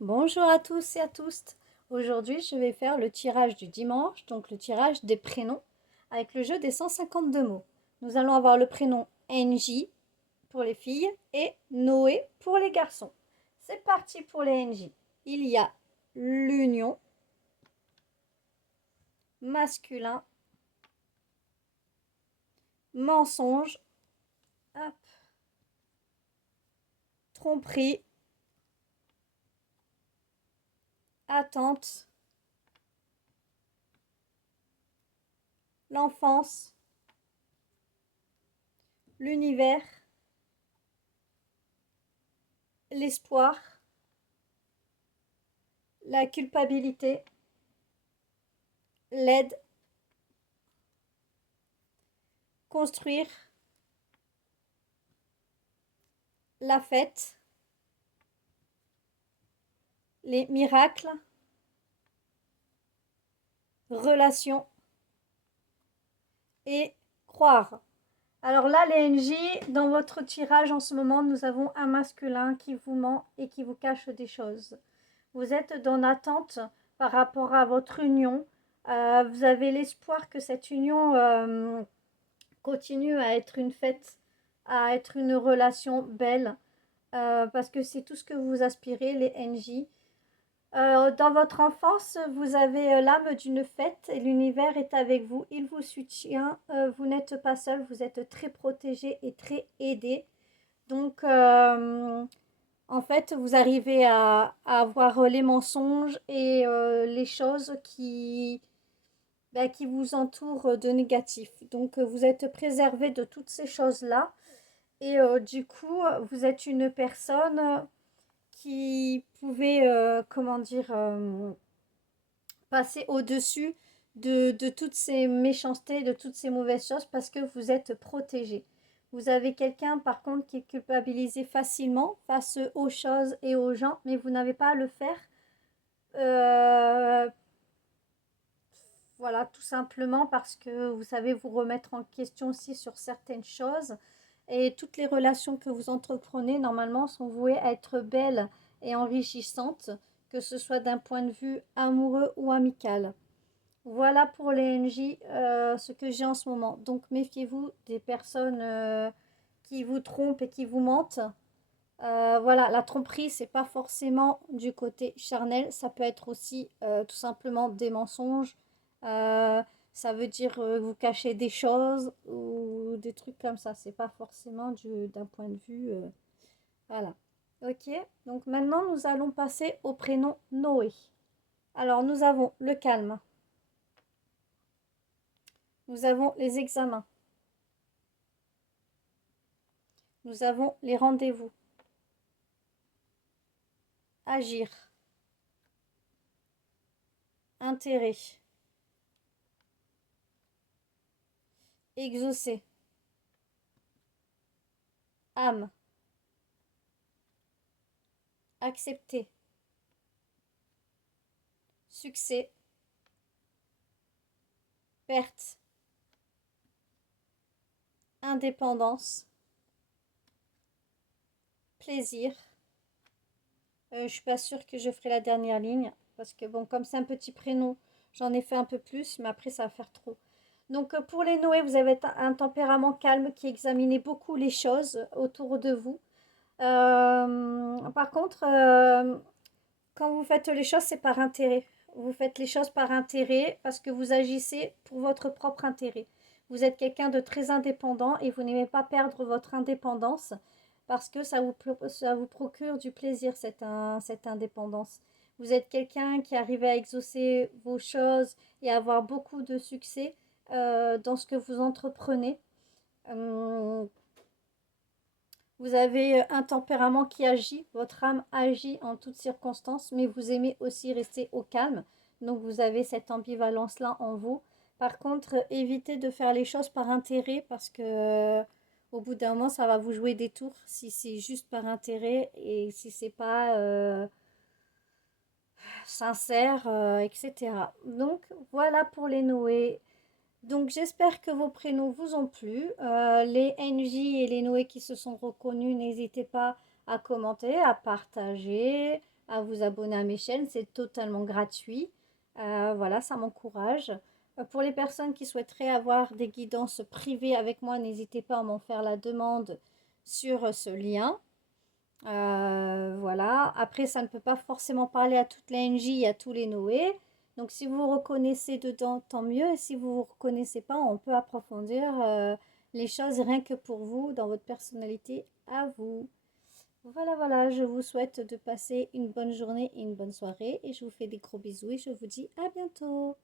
Bonjour à tous et à tous. Aujourd'hui, je vais faire le tirage du dimanche, donc le tirage des prénoms, avec le jeu des 152 mots. Nous allons avoir le prénom NJ pour les filles et Noé pour les garçons. C'est parti pour les NJ. Il y a l'union, masculin, mensonge, hop, tromperie, attente, l'enfance, l'univers, l'espoir, la culpabilité, l'aide, construire, la fête, les miracles, relations et croire. Alors là, les NJ, dans votre tirage en ce moment, nous avons un masculin qui vous ment et qui vous cache des choses. Vous êtes dans l'attente par rapport à votre union. Vous avez l'espoir que cette union continue à être une fête, à être une relation belle, parce que c'est tout ce que vous aspirez, les NJ. Dans votre enfance, vous avez l'âme d'une fête et l'univers est avec vous. Il vous soutient. Vous n'êtes pas seul. Vous êtes très protégé et très aidé. Donc, en fait, vous arrivez à voir les mensonges et les choses qui vous entourent de négatif. Donc, vous êtes préservé de toutes ces choses-là. Et du coup, vous êtes une personne qui pouvait, comment dire, passer au-dessus de toutes ces méchancetés, de toutes ces mauvaises choses parce que vous êtes protégé. Vous avez quelqu'un par contre qui est culpabilisé facilement face aux choses et aux gens, mais vous n'avez pas à le faire. Euh, voilà, tout simplement parce que vous savez vous remettre en question aussi sur certaines choses. Et toutes les relations que vous entreprenez, normalement, sont vouées à être belles et enrichissantes, que ce soit d'un point de vue amoureux ou amical. Voilà pour les NJ, ce que j'ai en ce moment. Donc méfiez-vous des personnes qui vous trompent et qui vous mentent. Voilà, la tromperie, c'est pas forcément du côté charnel, ça peut être aussi tout simplement des mensonges. Euh, Ça veut dire vous cacher des choses ou des trucs comme ça. C'est pas forcément d'un point de vue. Voilà. Ok, donc maintenant nous allons passer au prénom Noé. Alors nous avons le calme, nous avons les examens, nous avons les rendez-vous, agir, intérêt, exaucer, âme, accepter, succès, perte, indépendance, plaisir. Je suis pas sûre que je ferai la dernière ligne parce que bon, comme c'est un petit prénom, j'en ai fait un peu plus, mais après ça va faire trop. Donc pour les Noé, vous avez un tempérament calme qui examinez beaucoup les choses autour de vous. Par contre, quand vous faites les choses, c'est par intérêt. Vous faites les choses par intérêt parce que vous agissez pour votre propre intérêt. Vous êtes quelqu'un de très indépendant et vous n'aimez pas perdre votre indépendance parce que ça vous procure du plaisir, cette indépendance. Vous êtes quelqu'un qui arrive à exaucer vos choses et à avoir beaucoup de succès dans ce que vous entreprenez. Euh, Vous avez un tempérament qui agit, votre âme agit en toutes circonstances, mais vous aimez aussi rester au calme. Donc vous avez cette ambivalence-là en vous. Par contre, évitez de faire les choses par intérêt parce que au bout d'un moment, ça va vous jouer des tours si c'est juste par intérêt et si c'est pas sincère, etc. Donc voilà pour les Noé. Donc j'espère que vos prénoms vous ont plu. Les NJ et les Noé qui se sont reconnus, n'hésitez pas à commenter, à partager, à vous abonner à mes chaînes. C'est totalement gratuit. Voilà, ça m'encourage. Pour les personnes qui souhaiteraient avoir des guidances privées avec moi, n'hésitez pas à m'en faire la demande sur ce lien. Voilà. Après, ça ne peut pas forcément parler à toute la NJ et à tous les Noé. Donc, si vous vous reconnaissez dedans, tant mieux. Et si vous ne vous reconnaissez pas, on peut approfondir les choses rien que pour vous, dans votre personnalité à vous. Voilà, voilà. Je vous souhaite de passer une bonne journée et une bonne soirée. Et je vous fais des gros bisous et je vous dis à bientôt.